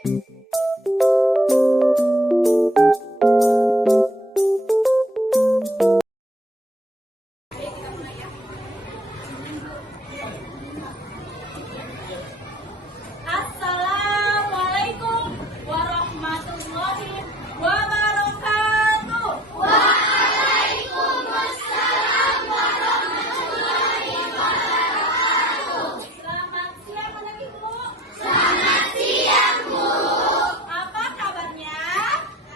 Assalamualaikum warahmatullahi wabarakatuh. Waalaikumsalam warahmatullahi wabarakatuh. Selamat siang anak ibu. Selamat siang bu. Apa kabarnya?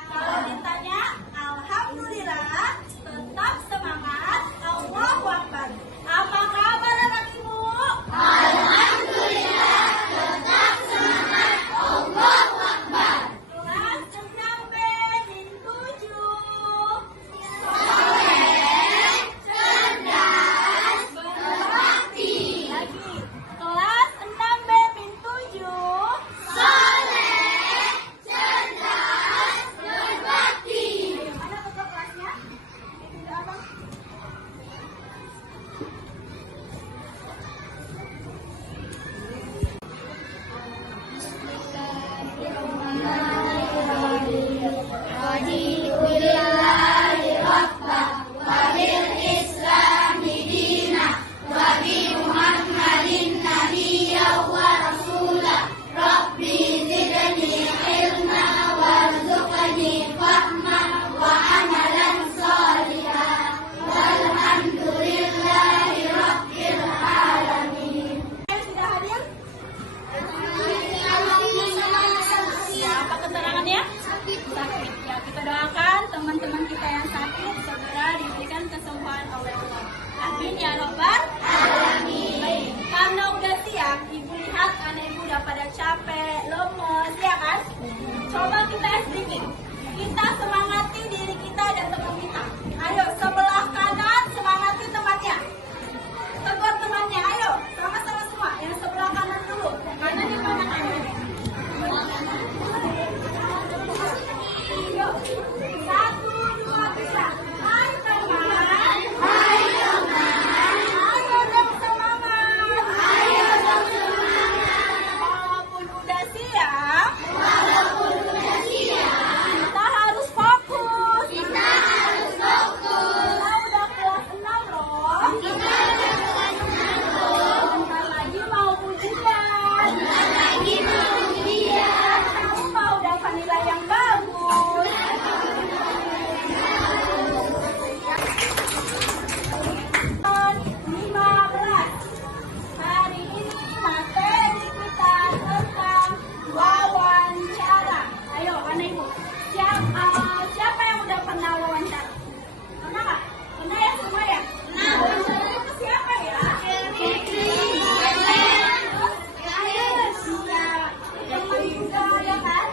Kalau ditanya, alhamdulillah. Tetap semangat. Allahu Akbar. Apa kabar anak ibu? Alhamdulillah. Tetap semangat. Allahu Akbar. Kelas 6B min 7. Soleh, cerdas, berbakti. Lagi. Kelas 6B min 7. Soleh, cerdas, berbakti. Ayo, mana tutup kelasnya? Ini abang. Sudah hadir? Apa keterangannya? Sakit. Ya, kita doakan teman-teman kita yang sakit segera diberikan kesembuhan oleh Allah. Amin ya robbal alamin. Baik, karena udah siang, ibu lihat anak ibu udah pada capek, lemes, ya kan? Coba kita sedikit. Kita semangati diri kita dan teman kita. Ayo, sebelah kanan semangati temannya. Tegur temannya, ayo, sama-sama semua. Yang sebelah kanan dulu. Kanan di mana kanan? Yuk, 1, 2, 3. Hai teman. Hai teman. Ayo dong semangat. Ayo dong semangat. Walaupun udah siang. Kita harus fokus. Kita udah kelas 6 loh. Bentar lagi mau ujian. Kamu mau dapat nilai yang bagus. Tahun 15. Hari ini materi kita tentang wawancara. Ayo anak ibu, siapa yang udah pernah wawancara? Pernah nggak? Pernah ya semua ya? Wawancara itu siapa ya? Teman juga ya kan?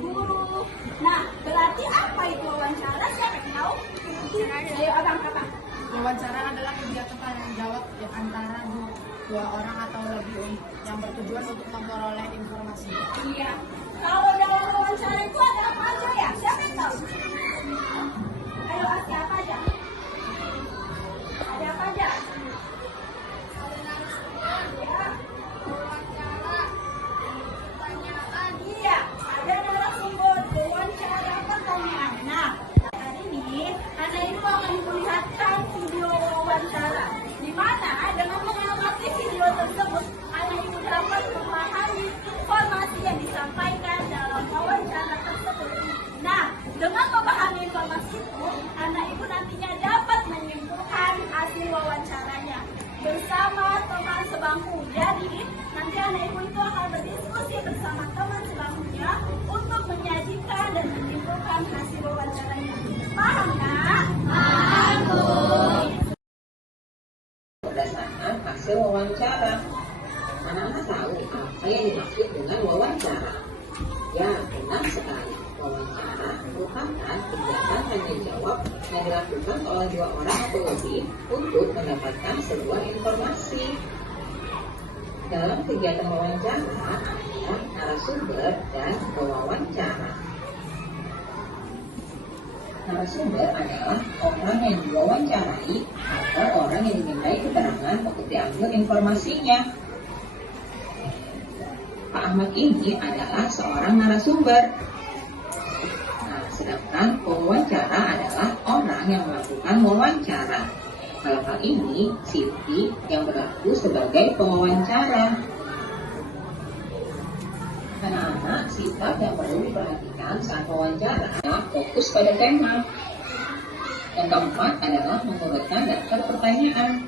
Guru. Nah, berarti apa itu wawancara? Siapa yang tahu? Ayo abang. Wawancara adalah kegiatan tanya jawab yang antara dua orang atau lebih yang bertujuan untuk memperoleh informasi. Iya. Kalau dalam wawancara itu ada apa aja ya? Siapa yang tahu? Ayo kasih apa aja? Ada apa aja? Ya. Iya, ada narasumber wawancara pertanyaan. Nah, hari ini anak ibu akan melihatkan video wawancara. Di mana dengan mengamati video tersebut, anak ibu dapat memahami informasi yang disampaikan dalam wawancara tersebut. Nah, dengan memahami informasi itu, anak ibu nantinya dapat menyimpulkan hasil wawancaranya bersama teman sebangku. Jadi, nanti anak ibu itu akan berdiskusi bersama teman sebangkunya untuk menyajikan dan menyimpulkan hasil wawancaranya. Paham, Kak? Paham, Bu. Berdasarkan hasil wawancara. Anak-anak tahu apa yang dimaksud dengan wawancara? Ya, benar sekali. Wawancara merupakan kegiatan tanya jawab yang dilakukan oleh dua orang atau lebih untuk mendapatkan sebuah informasi. Dalam kegiatan wawancara ada narasumber dan pewawancara. Narasumber adalah orang yang diwawancarai atau orang yang dimintai keterangan untuk diambil informasinya. Pak Ahmad ini adalah seorang narasumber narasumber. Nah, sedangkan pewawancara adalah orang yang melakukan wawancara. Dalam hal ini, Siti yang berlaku sebagai pewawancara. Anak-anak, sifat yang perlu diperhatikan saat wawancara adalah fokus pada tema. Yang keempat adalah mengurutkan daftar pertanyaan.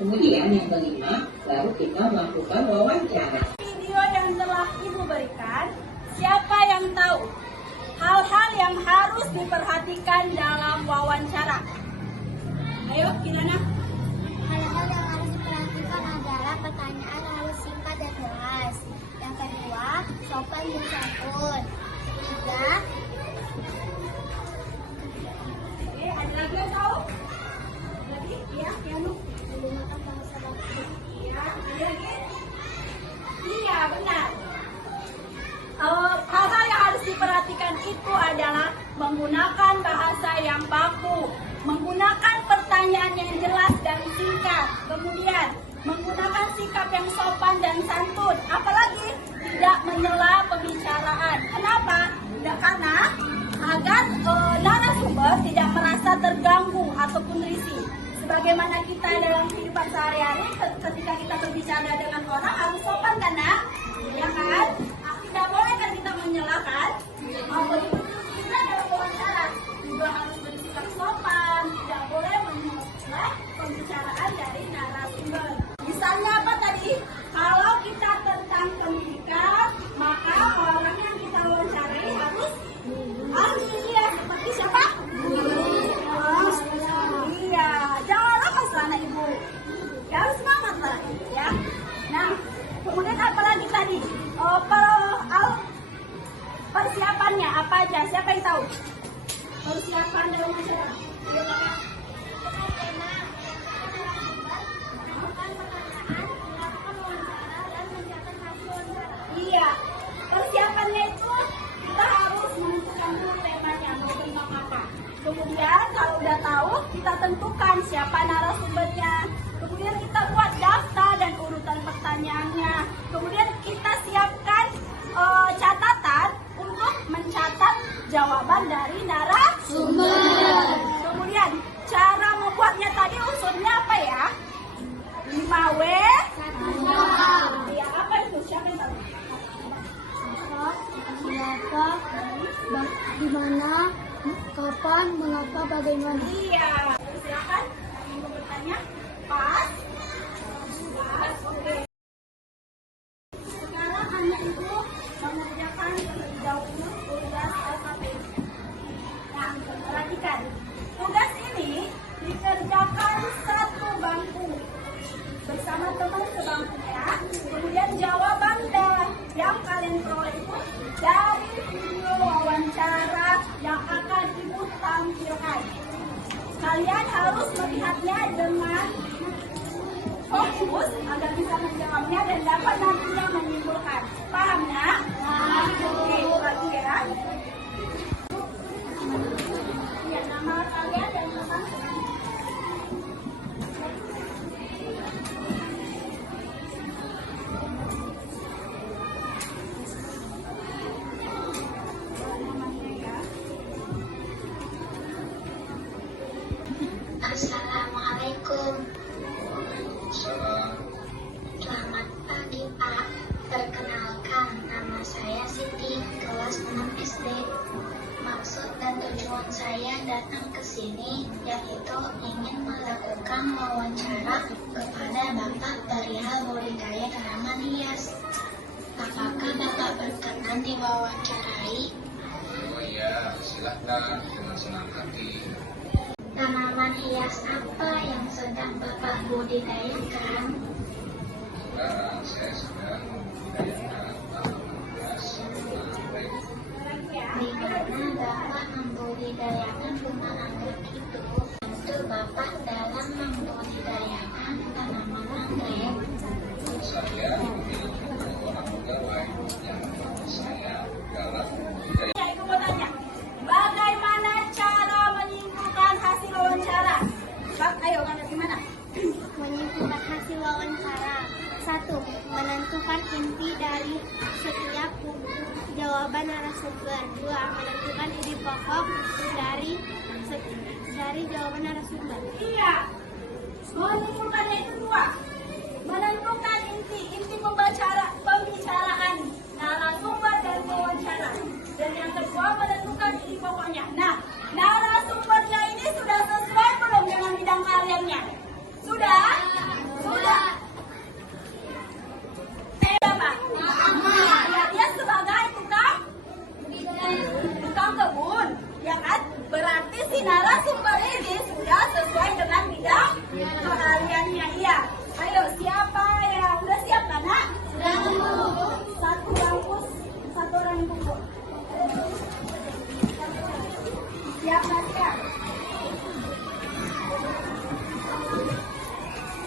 Kemudian yang kelima, baru kita melakukan wawancara. Video yang telah Ibu berikan, siapa yang tahu hal-hal yang harus diperhatikan dalam wawancara? Ayo, Kirana. Hal-hal yang harus diperhatikan adalah pertanyaan harus singkat dan jelas. Yang kedua, sopan dan santun. Ketiga, Oke, ada lagi yang tahu? Lagi? Iya, Kianu. menggunakan bahasa basi. Iya, ada lagi? Iya, benar. Hal-hal yang harus diperhatikan itu adalah menggunakan bahasa yang baku, menggunakan pertanyaan yang jelas dan singkat, kemudian menggunakan sikap yang sopan dan santun, apalagi tidak menyela pembicaraan. Kenapa? Karena agar narasumber tidak merasa terganggu ataupun risih. Sebagaimana kita dalam kehidupan sehari-hari, ketika kita berbicara dengan orang harus sopan kan, Nak? Ya kan? Tidak boleh kan kita menyelakan. Kita dalam wawancara juga harus bersikap sopan, tidak boleh menyela pembicaraan dari narasumber. Misalnya apa tadi? Kalau kita tentang pendidikan, maka orang yang kita wawancarai harus ahli. Ya, seperti siapa? Iya, jangan lepas lah anak ibu. Ya, harus semangat lah, ya. Nah, kemudian apa lagi tadi? Persiapannya apa aja? Siapa yang tahu? Persiapan dalam wawancara. Ayo, Kakak. Iya, persiapannya itu kita harus menentukan dulu temanya mau tentang apa. Kemudian kalau udah tahu, kita tentukan siapa narasumbernya. Kemudian kita buat daftar dan urutan pertanyaannya. Kemudian kita siapkan catatan untuk mencatat jawaban dari narasumber. Kemudian cara membuatnya tadi unsurnya apa ya? 5W. Ya, apa itu? Siapa yang tahu? Siapa, di mana, kapan, mengapa, bagaimana. Iya. Silakan mau bertanya. Pas. Oke. Sekarang anak ibu mengerjakan terlebih dahulu tugas LKP. Nah, perhatikan. Tugas ini dikerjakan satu bangku bersama teman sebangkunya. Kemudian jawaban yang kalian peroleh itu dari video wawancara yang akan ibu tampilkan. Kalian harus melihatnya dengan fokus agar bisa menjawabnya dan dapat nantinya menyimpulkan. Paham ya? Oke, lagi ya. Ya, nama kalian dan pesan. Assalamualaikum. Selamat pagi, Pak. Perkenalkan, nama saya Siti, kelas 6 SD. Maksud dan tujuan saya datang ke sini yaitu ingin melakukan wawancara kepada Bapak Perihal Budidaya Tanaman Hias. Apakah Bapak berkenan diwawancarai? Oh iya, silahkan dengan senang hati. Tanaman hias apa yang sedang Bapak budidayakan? Sekarang saya sedang membudidayakan tanaman hias anggrek. Di mana Bapak membudidayakan bunga anggrek itu? Tentu Bapak dalam membudidayakan tanaman anggrek. Saya memiliki orang pegawai yang membantu saya dalam budidaya. Ya, ibu mau tanya. Bagaimana cara menyimpulkan hasil wawancara? Ayo, gimana? Menyimpulkan hasil wawancara. 1. Menentukan jawaban narasumber. 2. Menentukan ide pokok dari jawaban narasumber. Iya. Menentukan yang kedua. Menentukan inti pembicaraan narasumber dan wawancara. Dan yang kedua menentukan inti pokoknya. Nah, narasumbernya ini sudah sesuai belum dengan bidang karyanya? Sudah? Sudah. Apa? Ya, dia sebagai tukang kebun, ya kan? Berarti si narasumber ini sudah sesuai dengan bidang keahliannya. Iya. Ayo, siapa yang udah siap, Nana? Sudah. Satu rambut, satu orang buku. Siap, Nadia?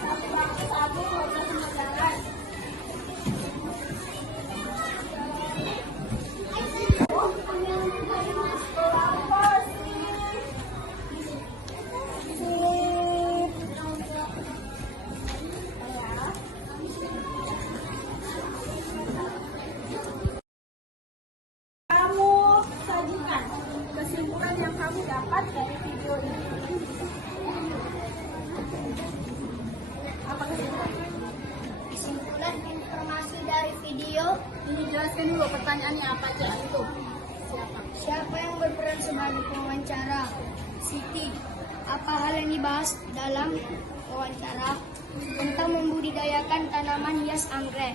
Satu rambut, satu, udah semua jalan. Kamu sajikan kesimpulan yang kamu dapat dari video ini. Apa kesimpulan? Kesimpulan informasi dari video. Ini jelaskan dulu pertanyaannya apa aja itu. Siapa yang berperan sebagai pewawancara? Siti. Apa hal yang dibahas dalam wawancara? Tentang membudidayakan tanaman hias anggrek.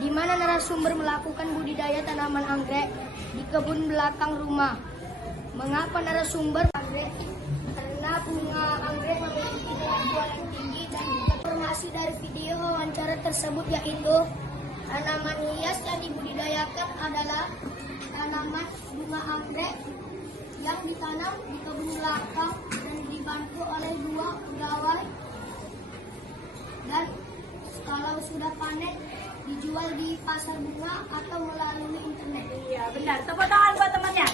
Di mana narasumber melakukan budidaya tanaman anggrek? Di kebun belakang rumah. Mengapa narasumber anggrek? Karena bunga anggrek memiliki daya jual yang tinggi. Dan juga informasi dari video wawancara tersebut yaitu tanaman hias yang dibudidayakan adalah tanaman bunga anggrek yang ditanam di kebun belakang dan dibantu oleh 2 pegawai, dan kalau sudah panen dijual di pasar bunga atau melalui internet. Iya, benar. Tepuk tangan buat temannya.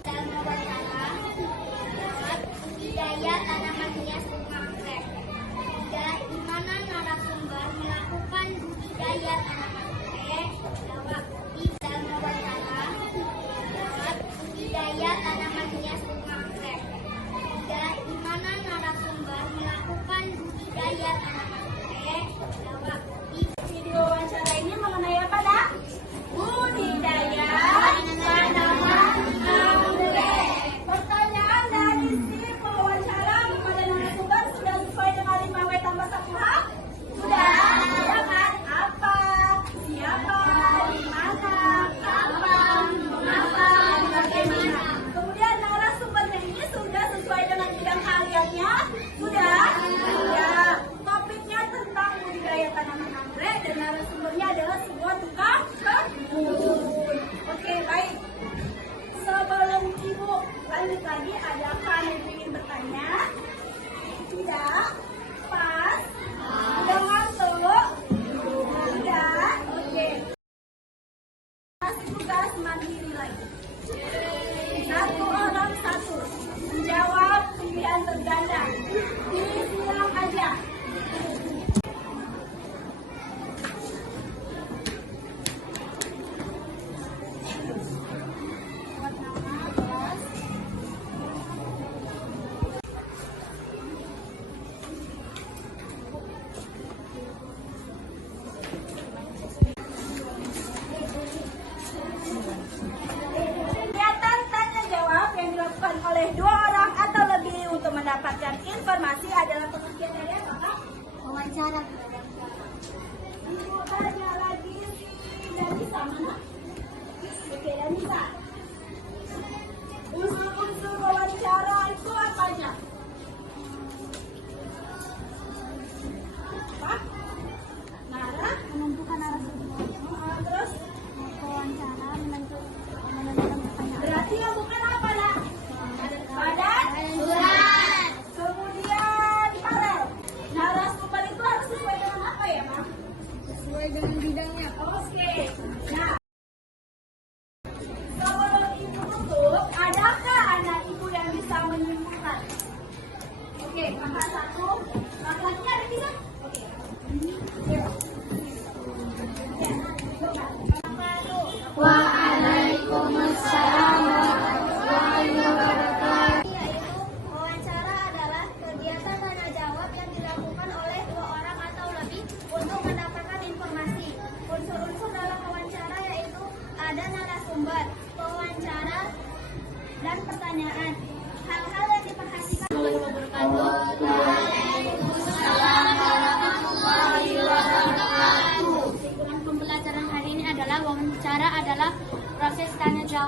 Dalam wawancara dapat budidaya tanaman hias bunga anggrek. 3. Di mana narasumber melakukan budidaya tanaman anggrek? Jawab. Di dalam wawancara dapat budidaya tanaman hias bunga anggrek. 3. Di mana narasumber melakukan budidaya tanaman anggrek? Jawab. Di Video wawancara ini mengenai apa, Nak? Budidaya tanaman anggrek. Pertanyaan dari si pewawancara kepada narasumber sudah sesuai dengan 5W tambah 1H? Sudah. Ya kan? Apa? Siapa? Di mana? Kapan? Mengapa? Bagaimana? Kemudian narasumbernya ini sudah sesuai dengan bidang keahliannya? Sudah? Ya. Topiknya tentang budidaya tanaman anggrek dan narasumbernya adalah sebuah tukang kebun. Oke, baik. Sebelum Ibu lanjut lagi, adakah yang ingin bertanya? Tidak? Pas? Udah ngantuk? Tidak? Oke. Kasih tugas mandiri lagi. 1 orang 1. Menjawab pilihan terganda. Pilih silang aja. Buat nama, kelas. Kegiatan tanya jawab yang dilakukan oleh 2 orang atau lebih untuk mendapatkan informasi adalah pengertian dari apa, Kak? wawancara. Ibu tanya lagi dan bisa mana? Oke, dan bisa. Unsur-unsur wawancara itu apa aja? Apa? Narah? Menentukan narasumber. Terus? Wawancara menentukan pertanyaan. Berarti yang bukan apa, Nak? Padat? Surat. Kemudian parel. Narasumber itu harus sesuai dengan apa ya, Mak? Sesuai dengan bidangnya. Oke. Nah, sebelum Ibu tutup, adakah anak Ibu yang bisa menyimpulkan? Oke, kakak 1. Laki-laki ada bisa? Oke.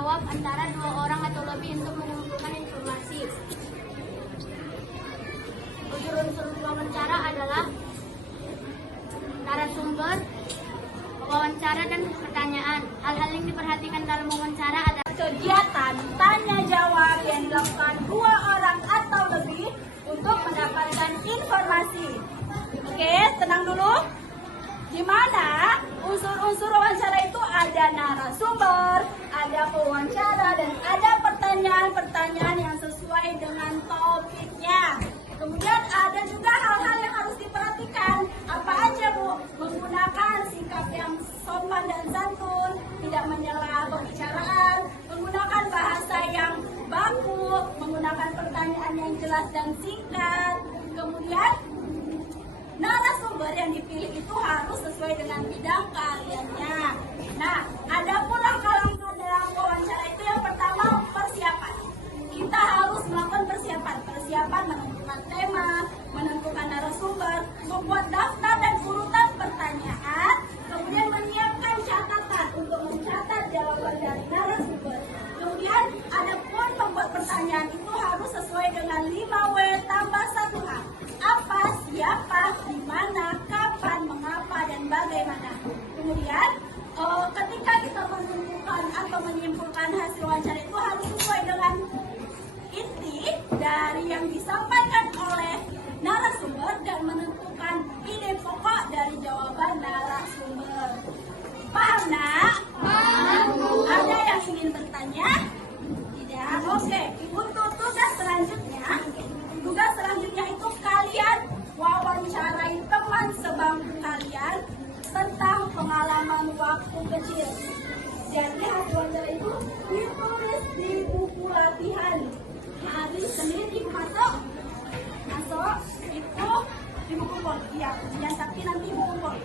jawab antara 2 orang atau lebih untuk mengumpulkan informasi. Unsur-unsur wawancara adalah narasumber, wawancara, dan pertanyaan. Hal-hal yang diperhatikan dalam wawancara adalah Kegiatan tanya jawab yang dilakukan 2 orang atau lebih untuk mendapatkan informasi. Oke, tenang dulu. Di mana unsur-unsur wawancara itu ada narasumber, ada pewawancara, dan ada pertanyaan-pertanyaan yang sesuai dengan topiknya. Kemudian ada juga hal-hal yang harus diperhatikan. Apa aja, Bu? Menggunakan sikap yang sopan dan santun, tidak menyela pembicaraan, menggunakan bahasa yang baku, menggunakan pertanyaan yang jelas dan singkat. Kemudian narasumber yang dipilih itu harus sesuai dengan bidang keahliannya. Nah, ada pun langkah-langkah dalam wawancara itu. Yang pertama, persiapan. Kita harus melakukan persiapan menentukan tema, menentukan narasumber, membuat daftar dan urutan pertanyaan, kemudian menyiapkan catatan untuk mencatat jawaban dari narasumber. Kemudian ada pun membuat pertanyaan itu harus sesuai dengan 5W tambah 1H. Apa, siapa, di mana, kapan, mengapa, dan bagaimana. Kemudian ketika kita menentukan atau menyimpulkan hasil wawancara itu harus sesuai dengan inti dari yang disampaikan oleh narasumber dan menentukan ide pokok dari jawaban narasumber. Paham, Nak? Ada yang ingin bertanya? Tidak? Oke. Untuk tugas selanjutnya itu kalian wawancarai teman sebangku kalian tentang pengalaman waktu kecil. Jadi hasil wawancara itu ditulis di buku latihan. Hari Senin Ibu masuk itu di buku pol. Iya, yang sakti nanti buku pol.